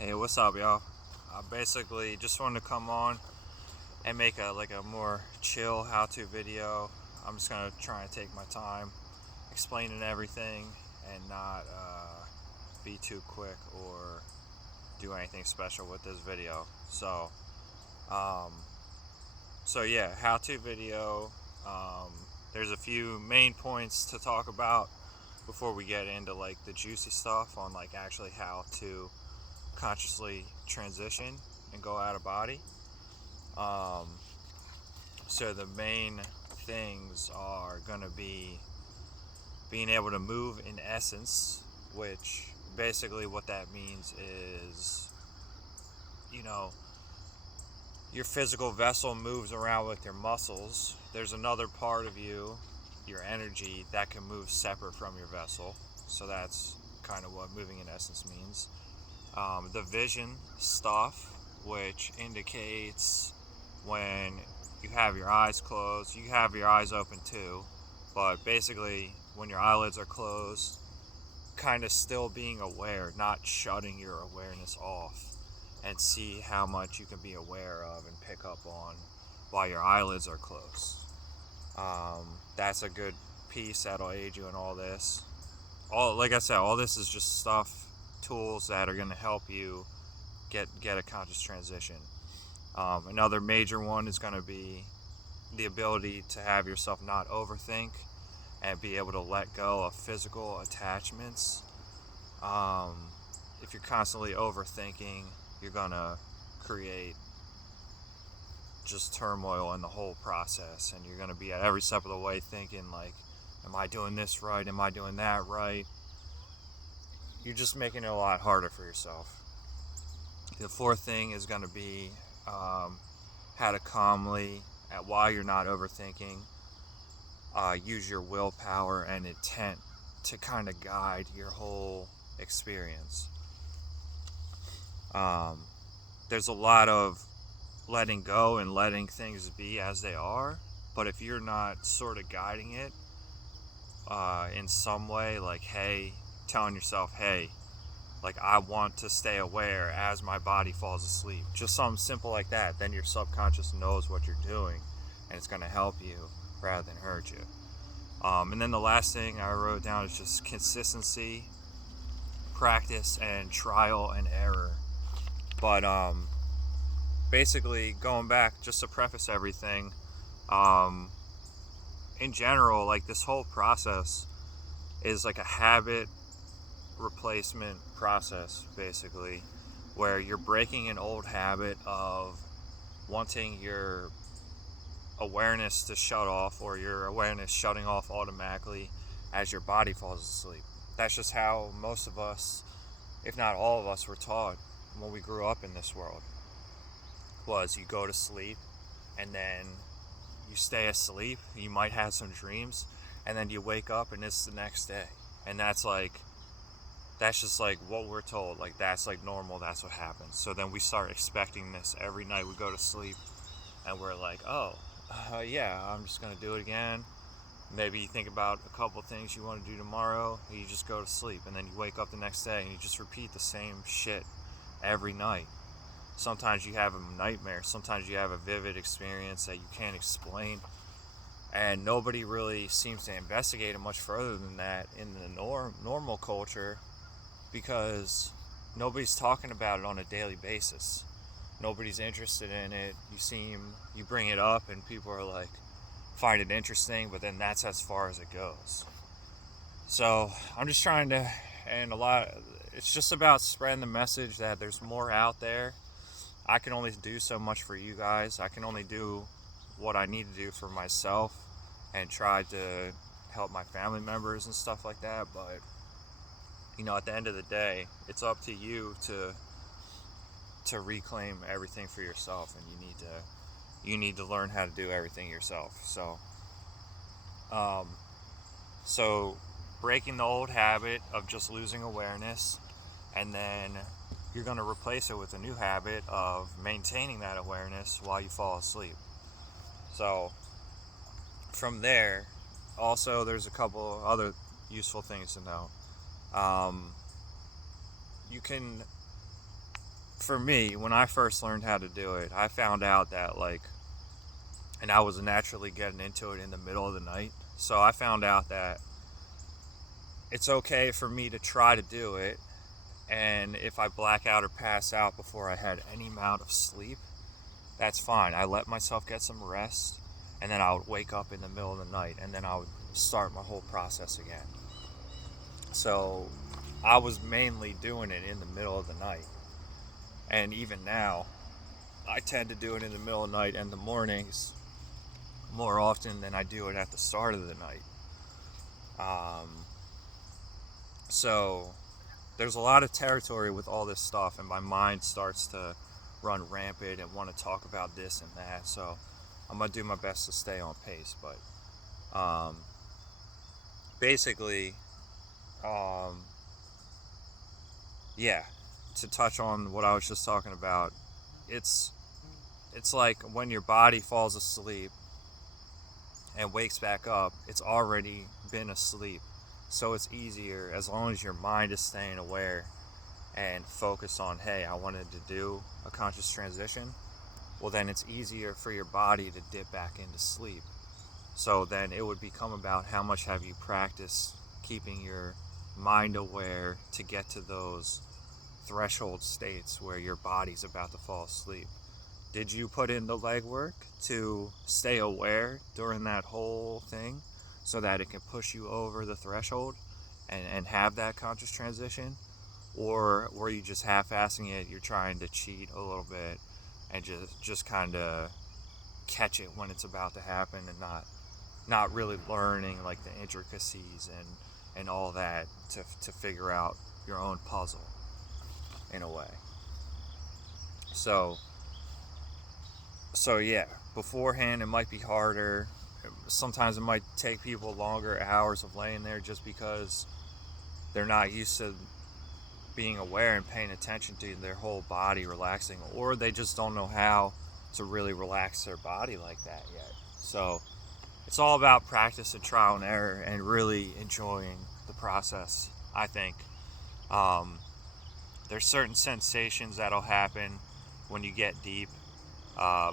Hey, what's up, y'all? I basically just wanted to come on and make a more chill how-to video. I'm just gonna try and take my time explaining everything and not be too quick or do anything special with this video. Um, so yeah, how-to video. Um, there's a few main points to talk about before we get into like the juicy stuff on like actually how to consciously transition and go out of body. Um, so the main things are going to be being able to move in essence, which basically what that means is, you know, your physical vessel moves around with your muscles. There's another part of you, your energy, that can move separate from your vessel. So that's kind of what moving in essence means. The vision stuff, which indicates when you have your eyes closed, you have your eyes open too, but basically when your eyelids are closed, kind of still being aware, not shutting your awareness off, and see how much you can be aware of and pick up on while your eyelids are closed. That's a good piece that'll aid you in all this. Like I said, all this is just stuff, tools that are going to help you get a conscious transition. Another major one is going to be the ability to have yourself not overthink and be able to let go of physical attachments. If you're constantly overthinking, you're going to create just turmoil in the whole process, and you're going to be at every step of the way thinking like, am I doing this right? Am I doing that right? You're just making it a lot harder for yourself. The fourth thing is going to be how to calmly, while you're not overthinking, use your willpower and intent to kind of guide your whole experience. There's a lot of letting go and letting things be as they are, but if you're not sort of guiding it in some way, like, hey, telling yourself, hey, like, I want to stay aware as my body falls asleep, just something simple like that, then your subconscious knows what you're doing and it's going to help you rather than hurt you. And then the last thing I wrote down is just consistency, practice, and trial and error. But basically, going back, just to preface everything, in general, like, this whole process is like a habit replacement process, basically, where you're breaking an old habit of wanting your awareness to shut off, or your awareness shutting off automatically as your body falls asleep. That's just how most of us, if not all of us, were taught when we grew up in this world. Was you go to sleep and then you stay asleep, you might have some dreams, and then you wake up and it's the next day. And that's just like what we're told, like that's like normal, that's what happens. So then we start expecting this every night we go to sleep, and we're like, oh, yeah, I'm just gonna do it again. Maybe you think about a couple things you want to do tomorrow, and you just go to sleep, and then you wake up the next day and you just repeat the same shit every night. Sometimes you have a nightmare, sometimes you have a vivid experience that you can't explain, and nobody really seems to investigate it much further than that in the normal culture, because nobody's talking about it on a daily basis. Nobody's interested in it. You bring it up and people are like, find it interesting, but then that's as far as it goes. So I'm just trying to, and it's just about spreading the message that there's more out there. I can only do so much for you guys. I can only do what I need to do for myself and try to help my family members and stuff like that. But, at the end of the day, it's up to you to reclaim everything for yourself, and you need to learn how to do everything yourself. So breaking the old habit of just losing awareness, and then you're going to replace it with a new habit of maintaining that awareness while you fall asleep. So from there, also there's a couple other useful things to know. You can for me, when I first learned how to do it, I found out that and I was naturally getting into it in the middle of the night. So I found out that it's okay for me to try to do it, and if I black out or pass out before I had any amount of sleep, that's fine. I let myself get some rest, and then I would wake up in the middle of the night, and then I would start my whole process again. So I was mainly doing it in the middle of the night. And even now, I tend to do it in the middle of the night and the mornings more often than I do it at the start of the night. So there's a lot of territory with all this stuff, and my mind starts to run rampant and want to talk about this and that. So I'm going to do my best to stay on pace. But basically, yeah, to touch on what I was just talking about, it's like when your body falls asleep and wakes back up, it's already been asleep. So it's easier, as long as your mind is staying aware and focused on, hey, I wanted to do a conscious transition, well, then it's easier for your body to dip back into sleep. So then it would become about how much have you practiced keeping your mind aware to get to those threshold states where your body's about to fall asleep. Did you put in the legwork to stay aware during that whole thing so that it can push you over the threshold and have that conscious transition? Or were you just half-assing it, you're trying to cheat a little bit and just kind of catch it when it's about to happen, and not really learning like the intricacies and all that to figure out your own puzzle in a way. So yeah, beforehand it might be harder. Sometimes it might take people longer hours of laying there just because they're not used to being aware and paying attention to their whole body relaxing, or they just don't know how to really relax their body like that yet. So it's all about practice and trial and error and really enjoying the process, I think. There's certain sensations that'll happen when you get deep.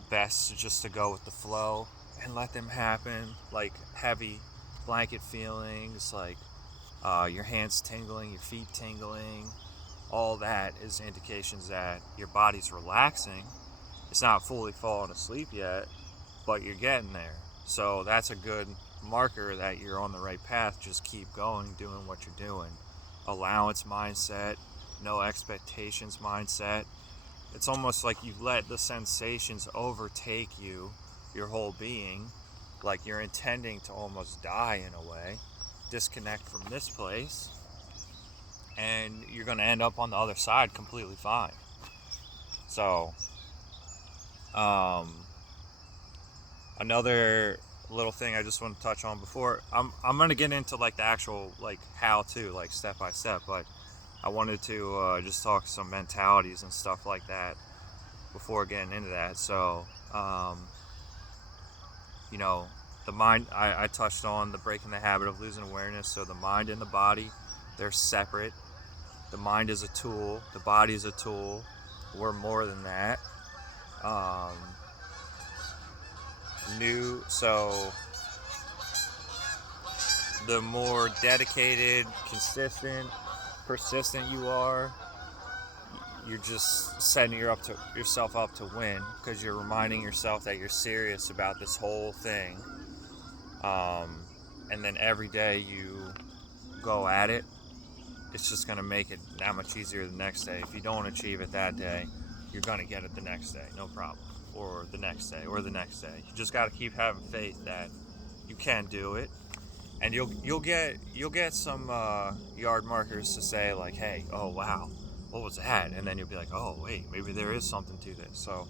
Best just to go with the flow and let them happen, like heavy blanket feelings, like your hands tingling, your feet tingling. All that is indications that your body's relaxing. It's not fully falling asleep yet, but you're getting there. So that's a good marker that you're on the right path. Just keep going, doing what you're doing. Allowance mindset, no expectations mindset. It's almost like you let the sensations overtake you, your whole being, like you're intending to almost die in a way, disconnect from this place, and you're going to end up on the other side completely fine. So, another little thing I just want to touch on before I'm going to get into like the actual like how to, like step by step, but I wanted to just talk some mentalities and stuff like that before getting into that. So the mind, I touched on the breaking the habit of losing awareness. So the mind and the body, they're separate. The mind is a tool, the body is a tool. We're more than that. So the more dedicated, consistent, persistent you are, you're just setting yourself up to win, because you're reminding yourself that you're serious about this whole thing. And then every day you go at it, it's just going to make it that much easier the next day. If you don't achieve it that day, you're going to get it the next day, no problem. Or the next day, or the next day. You just got to keep having faith that you can do it. And you'll get some yard markers to say like, hey, oh wow, what was that? And then you'll be like, oh wait, maybe there is something to this. So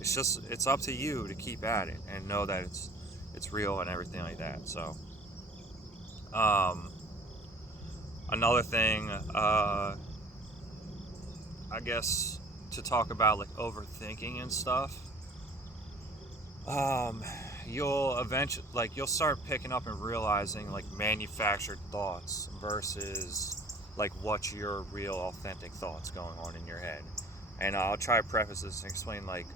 it's up to you to keep at it and know that it's real and everything like that. So another thing, I guess, to talk about like overthinking and stuff. You'll start picking up and realizing like manufactured thoughts versus like what's your real authentic thoughts going on in your head. And I'll try to preface this and explain, like,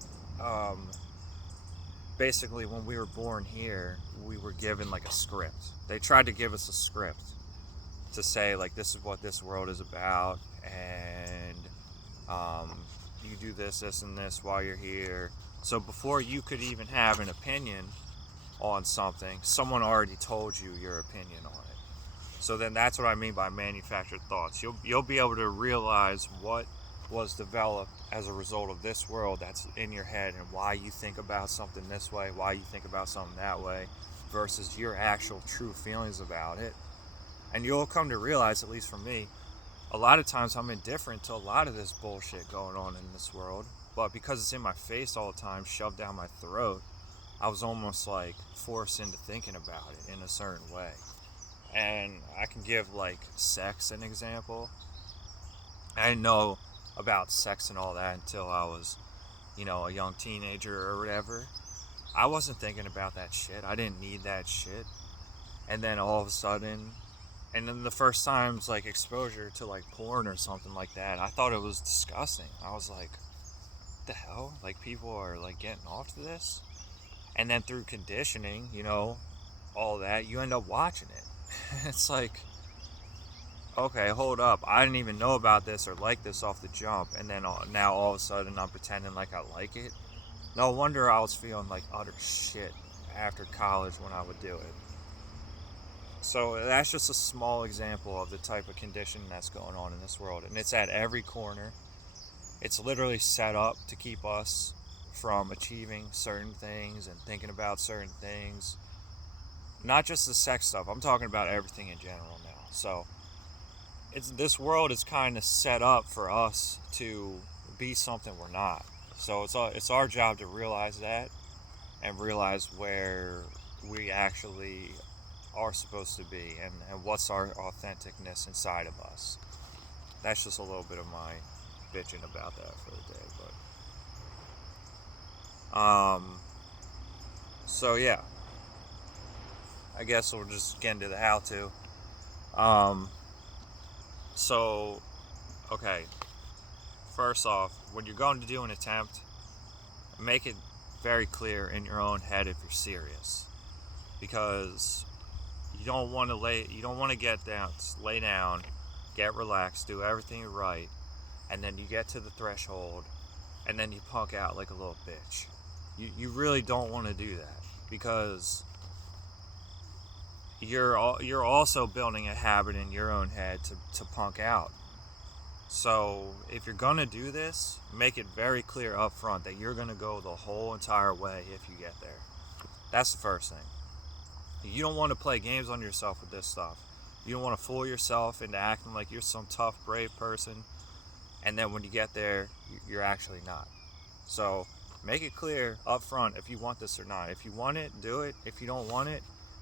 basically when we were born here, we were given like a script. They tried to give us a script to say, like, this is what this world is about, and you do this, this, and this while you're here. So before you could even have an opinion on something, someone already told you your opinion on it. So then that's what I mean by manufactured thoughts. You'll be able to realize what was developed as a result of this world that's in your head, and why you think about something this way, why you think about something that way, versus your actual true feelings about it. And you'll come to realize, at least for me, a lot of times I'm indifferent to a lot of this bullshit going on in this world, but because it's in my face all the time, shoved down my throat, I was almost like forced into thinking about it in a certain way. And I can give like sex an example. I didn't know about sex and all that until I was, a young teenager or whatever. I wasn't thinking about that shit. I didn't need that shit. And then all of a sudden, and then the first times, like, exposure to like porn or something like that, I thought it was disgusting. I was like, what the hell? Like, people are like getting off to this? And then through conditioning, all that, you end up watching it. It's like, okay, hold up, I didn't even know about this or like this off the jump, and then now all of a sudden I'm pretending like I like it. No wonder I was feeling like utter shit after college when I would do it. So that's just a small example of the type of conditioning that's going on in this world, and it's at every corner. It's literally set up to keep us from achieving certain things and thinking about certain things. Not just the sex stuff, I'm talking about everything in general now. So this world is kind of set up for us to be something we're not. So it's our job to realize that, and realize where we actually are supposed to be, and what's our authenticness inside of us. That's just a little bit of my bitching about that for the day. But so yeah, I guess we'll just get into the how-to. So, okay, first off, when you're going to do an attempt, make it very clear in your own head if you're serious, because you don't want to lay down, get relaxed, do everything right, and then you get to the threshold, and then you punk out like a little bitch. You really don't want to do that, because you're also building a habit in your own head to punk out. So if you're gonna do this, make it very clear up front that you're gonna go the whole entire way if you get there. That's the first thing. You don't want to play games on yourself with this stuff. You don't want to fool yourself into acting like you're some tough, brave person, and then when you get there, you're actually not. So make it clear up front if you want this or not. If you want it, do it. If you don't want it,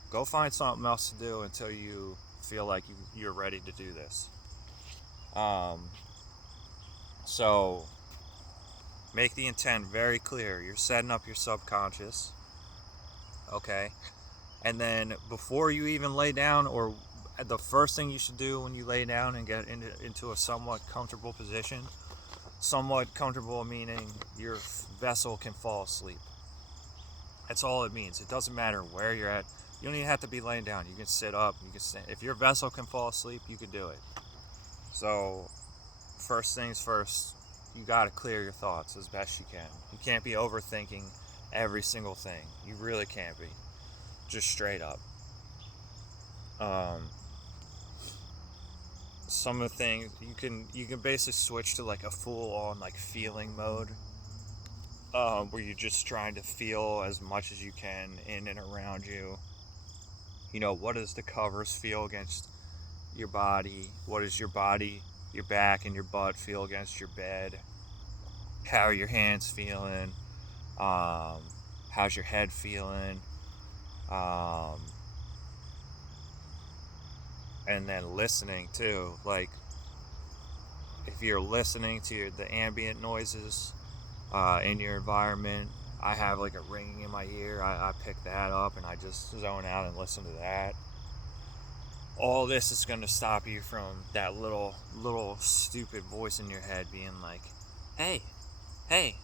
go find something else to do until you feel like you're ready to do this. So make the intent very clear. You're setting up your subconscious, okay? And then before you even lay down, or the first thing you should do when you lay down and get into a somewhat comfortable position, somewhat comfortable meaning your vessel can fall asleep. That's all it means. It doesn't matter where you're at. You don't even have to be laying down. You can sit up. You can stand. If your vessel can fall asleep, you can do it. So first things first, you got to clear your thoughts as best you can. You can't be overthinking every single thing. You really can't be. Just straight up. Some of the things you can basically switch to like a full-on like feeling mode, where you're just trying to feel as much as you can in and around you. What does the covers feel against your body? What does your body, your back and your butt feel against your bed? How are your hands feeling? How's your head feeling? And then listening too. Like, if you're listening to the ambient noises in your environment, I have like a ringing in my ear. I pick that up and I just zone out and listen to that. All this is going to stop you from that little stupid voice in your head being like, hey, hey,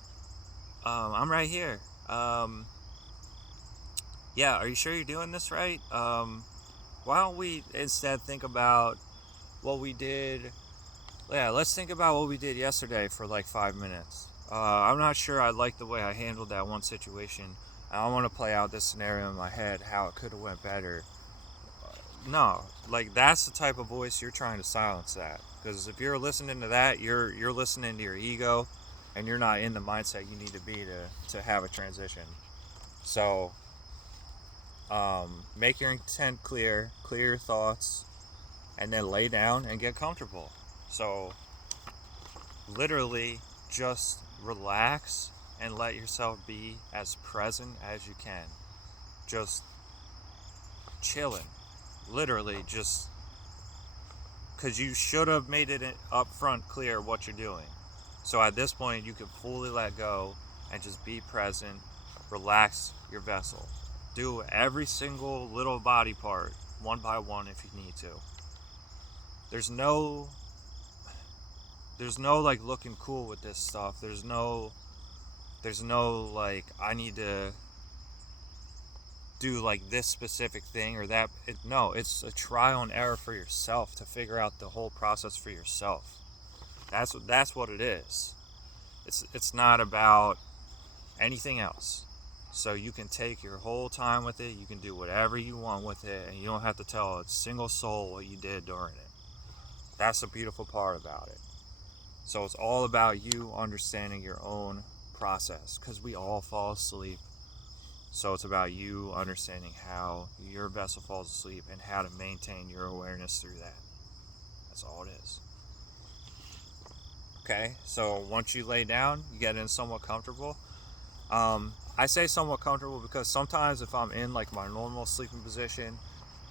I'm right here. Yeah, are you sure you're doing this right? Why don't we instead think about what we did? Yeah, let's think about what we did yesterday for like 5 minutes. I'm not sure I like the way I handled that one situation. I want to play out this scenario in my head, how it could have went better. No, like that's the type of voice you're trying to silence that. Because if you're listening to that, you're listening to your ego, and you're not in the mindset you need to be to have a transition. So, make your intent clear, clear your thoughts, and then lay down and get comfortable. So, literally, just relax and let yourself be as present as you can. Just chilling. Literally, just because you should have made it up front clear what you're doing. So at this point, you can fully let go and just be present, relax your vessel. Do every single little body part one by one if you need to. There's no like looking cool with this stuff. There's no like I need to do like this specific thing or that. No, it's a trial and error for yourself to figure out the whole process for yourself. That's what it is. It's not about anything else. So you can take your whole time with it. You can do whatever you want with it, and you don't have to tell a single soul what you did during it. That's the beautiful part about it. So it's all about you understanding your own process, because we all fall asleep. So it's about you understanding how your vessel falls asleep and how to maintain your awareness through that. That's all it is. Okay, so once you lay down, you get in somewhat comfortable. I say somewhat comfortable because sometimes if I'm in like my normal sleeping position,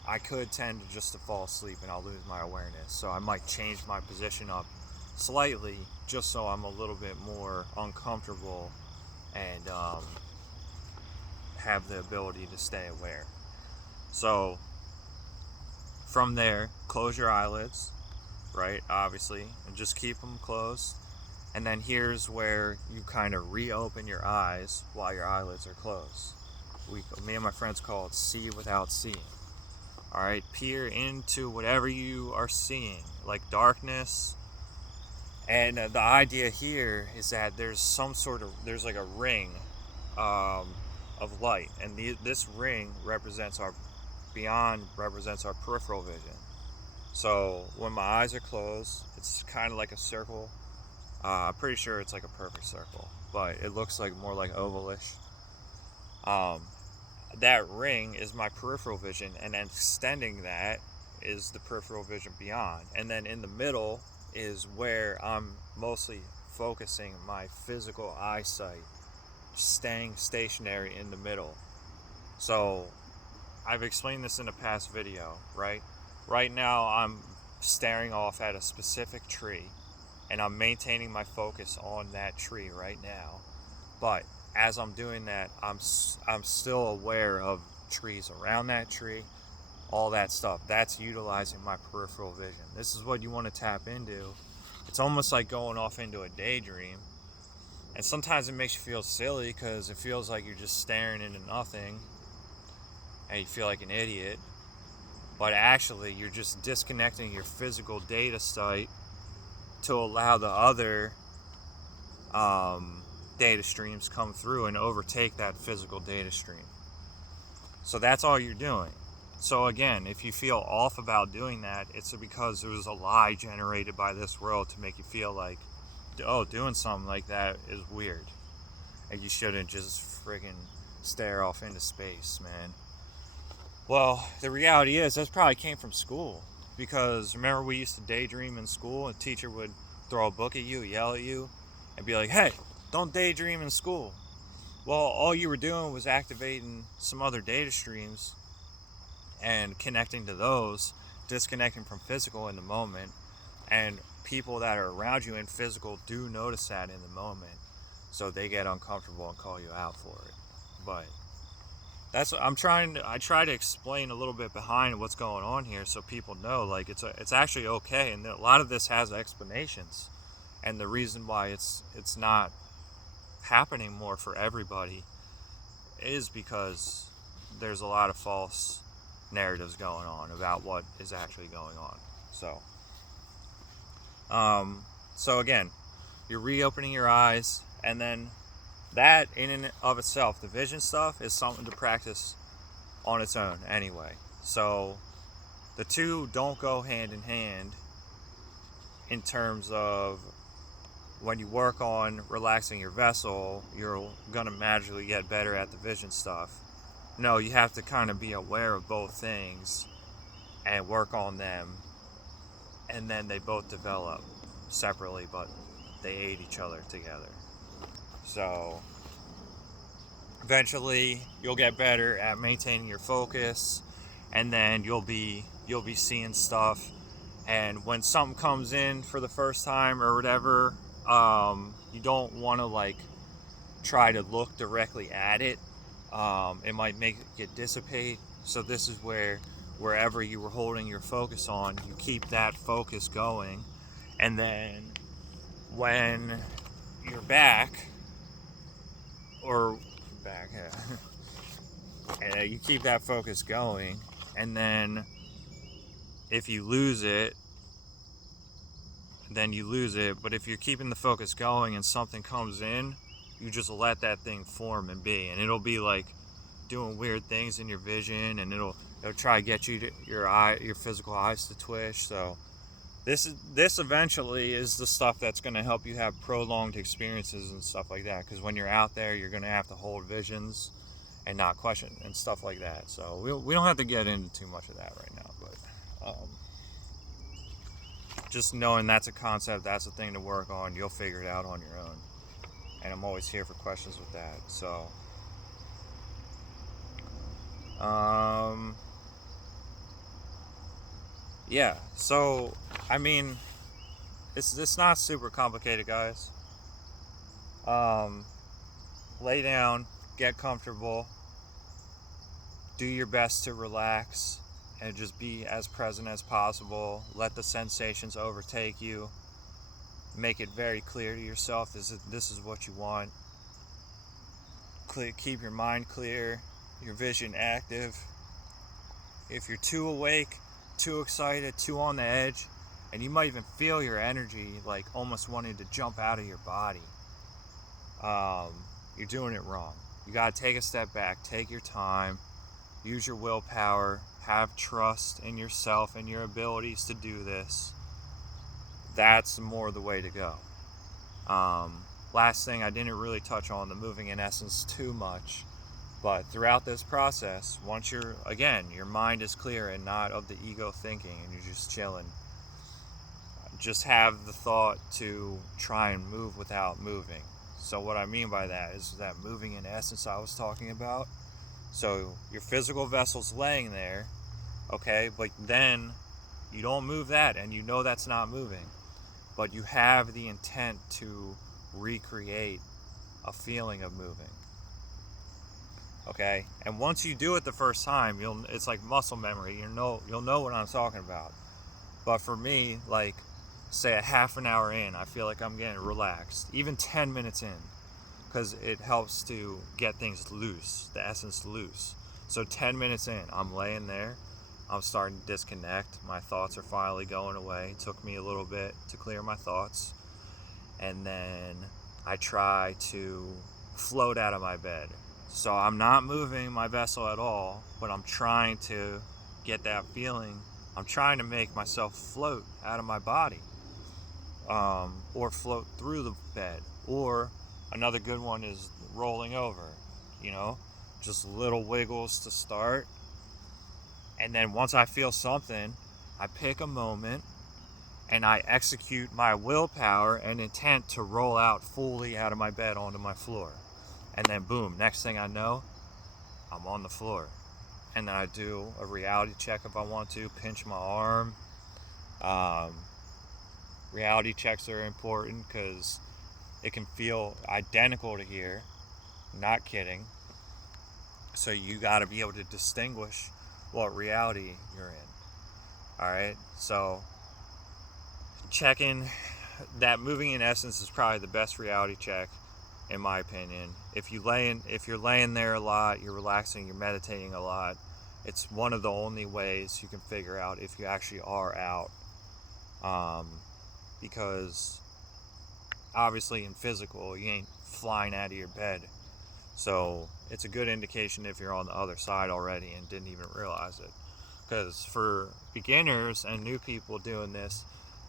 I could tend to just to fall asleep and I'll lose my awareness. So I might change my position up slightly just so I'm a little bit more uncomfortable and have the ability to stay aware. So from there, close your eyelids, right? Obviously, and just keep them closed. And then here's where you kind of reopen your eyes while your eyelids are closed. Me and my friends call it see without seeing. All right, peer into whatever you are seeing, like darkness. And the idea here is that there's like a ring of light, and this ring represents our peripheral vision. So when my eyes are closed, it's kind of like a circle. I'm pretty sure it's like a perfect circle, but it looks like more like ovalish. Um, that ring is my peripheral vision, and then extending that is the peripheral vision beyond. And then in the middle is where I'm mostly focusing my physical eyesight, staying stationary in the middle. So I've explained this in a past video, right? Right now I'm staring off at a specific tree and I'm maintaining my focus on that tree right now. But as I'm doing that, I'm still aware of trees around that tree, all that stuff. That's utilizing my peripheral vision. This is what you want to tap into. It's almost like going off into a daydream. And sometimes it makes you feel silly because it feels like you're just staring into nothing and you feel like an idiot. But actually, you're just disconnecting your physical data site to allow the other data streams come through and overtake that physical data stream. So that's all you're doing. So again, if you feel off about doing that, it's because there was a lie generated by this world to make you feel like, oh, doing something like that is weird. And you shouldn't just friggin' stare off into space, man. Well, the reality is that probably came from school. Because remember we used to daydream in school, a teacher would throw a book at you, yell at you, and be like, hey, don't daydream in school. Well, all you were doing was activating some other data streams and connecting to those, disconnecting from physical in the moment. And people that are around you in physical do notice that in the moment. So they get uncomfortable and call you out for it. But I try to explain a little bit behind what's going on here so people know like it's actually okay, and a lot of this has explanations. And the reason why it's not happening more for everybody is because there's a lot of false narratives going on about what is actually going on. So again, you're reopening your eyes, and then that in and of itself, the vision stuff, is something to practice on its own anyway. So the two don't go hand in hand in terms of when you work on relaxing your vessel, you're gonna magically get better at the vision stuff. No, you have to kind of be aware of both things and work on them, and then they both develop separately, but they aid each other together. So eventually you'll get better at maintaining your focus, and then you'll be seeing stuff, and when something comes in for the first time or whatever, you don't want to like try to look directly at it. It might make it dissipate. So this is where wherever you were holding your focus on, you keep that focus going, and then when you're back, you keep that focus going, and then if you lose it, then you lose it. But if you're keeping the focus going and something comes in, you just let that thing form and be, and it'll be like doing weird things in your vision, and it'll try to get you to your physical eyes to twitch. So this eventually is the stuff that's going to help you have prolonged experiences and stuff like that, because when you're out there, you're going to have to hold visions and not question and stuff like that. So we don't have to get into too much of that right now, but just knowing that's a concept, that's a thing to work on, you'll figure it out on your own. And I'm always here for questions with that. So yeah, so I mean, it's not super complicated, guys. Lay down, get comfortable, do your best to relax, and just be as present as possible. Let the sensations overtake you. Make it very clear to yourself this is what you want. Keep your mind clear, your vision active. If you're too awake, too excited, too on the edge, and you might even feel your energy like almost wanting to jump out of your body, you're doing it wrong. You got to take a step back, take your time, use your willpower, have trust in yourself and your abilities to do this. That's more the way to go. Last thing, I didn't really touch on the moving in essence too much, but throughout this process, once your mind is clear and not of the ego thinking, and you're just chilling, just have the thought to try and move without moving. So what I mean by that is that moving in essence I was talking about. So your physical vessel's laying there, okay, but then you don't move that, and you know that's not moving, but you have the intent to recreate a feeling of moving. Okay, and once you do it the first time, it's like muscle memory. You'll know what I'm talking about. But for me, like, say a half an hour in, I feel like I'm getting relaxed, even 10 minutes in, because it helps to get things loose, the essence loose. So 10 minutes in, I'm laying there, I'm starting to disconnect, my thoughts are finally going away. It took me a little bit to clear my thoughts, and then I try to float out of my bed. So I'm not moving my vessel at all, but I'm trying to get that feeling. I'm trying to make myself float out of my body, or float through the bed. Or another good one is rolling over, just little wiggles to start. And then once I feel something, I pick a moment and I execute my willpower and intent to roll out fully out of my bed onto my floor. And then boom, next thing I know, I'm on the floor. And then I do a reality check if I want to, pinch my arm. Reality checks are important because it can feel identical to here. Not kidding. So you got to be able to distinguish what reality you're in. Alright, so checking that moving in essence is probably the best reality check, in my opinion. If you're laying there a lot, you're relaxing, you're meditating a lot, it's one of the only ways you can figure out if you actually are out. Because obviously in physical, you ain't flying out of your bed. So it's a good indication if you're on the other side already and didn't even realize it. Because for beginners and new people doing this,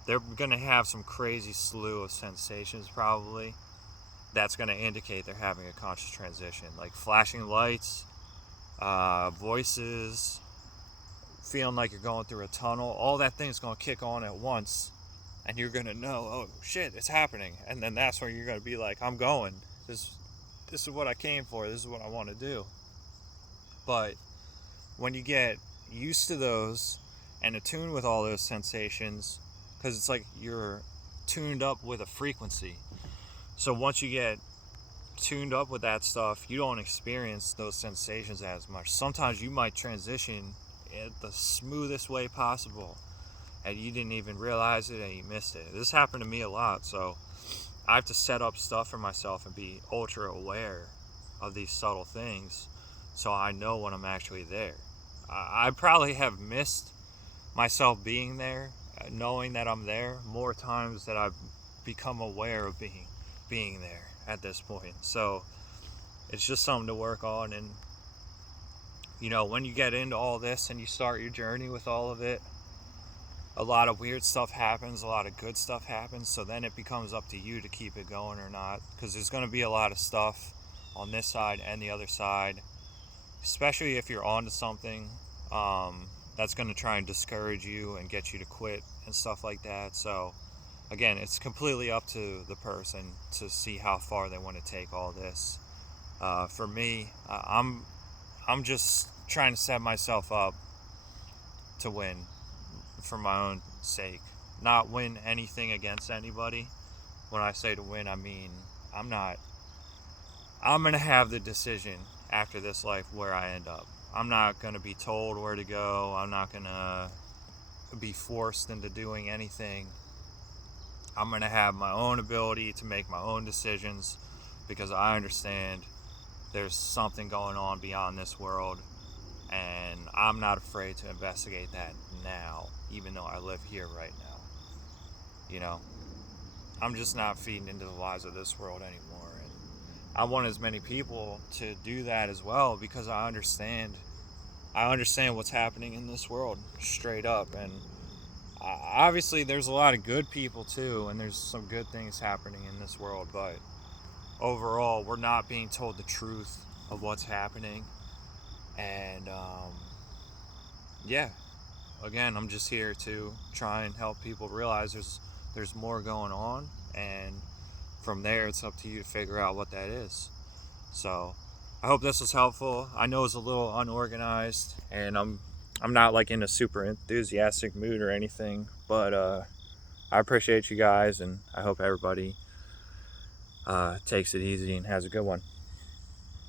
they're going to have some crazy slew of sensations probably. That's going to indicate they're having a conscious transition. Like flashing lights, voices, feeling like you're going through a tunnel. All that thing's going to kick on at once. And you're going to know, oh shit, it's happening. And then that's where you're going to be like, I'm going. This is what I came for. This is what I want to do. But when you get used to those and attuned with all those sensations, because it's like you're tuned up with a frequency. So once you get tuned up with that stuff, you don't experience those sensations as much. Sometimes you might transition in the smoothest way possible and you didn't even realize it and you missed it. This happened to me a lot, so I have to set up stuff for myself and be ultra aware of these subtle things so I know when I'm actually there. I probably have missed myself being there, knowing that I'm there, more times that I've become aware of being there at this point. So it's just something to work on. And you know, when you get into all this and you start your journey with all of it, a lot of weird stuff happens, a lot of good stuff happens. So then it becomes up to you to keep it going or not, because there's going to be a lot of stuff on this side and the other side, especially if you're onto something that's going to try and discourage you and get you to quit and stuff like that. So again, it's completely up to the person to see how far they want to take all this. For me, I'm just trying to set myself up to win for my own sake, not win anything against anybody. When I say to win, I mean I'm going to have the decision after this life where I end up. I'm not going to be told where to go. I'm not going to be forced into doing anything. I'm going to have my own ability to make my own decisions, because I understand there's something going on beyond this world, and I'm not afraid to investigate that now, even though I live here right now. You know, I'm just not feeding into the lies of this world anymore. And I want as many people to do that as well, because I understand what's happening in this world straight up. And obviously there's a lot of good people too, and there's some good things happening in this world, but overall we're not being told the truth of what's happening. And yeah, again, I'm just here to try and help people realize there's more going on, and from there it's up to you to figure out what that is. So I hope this was helpful. I know it's a little unorganized, and I'm not like in a super enthusiastic mood or anything, but I appreciate you guys, and I hope everybody takes it easy and has a good one.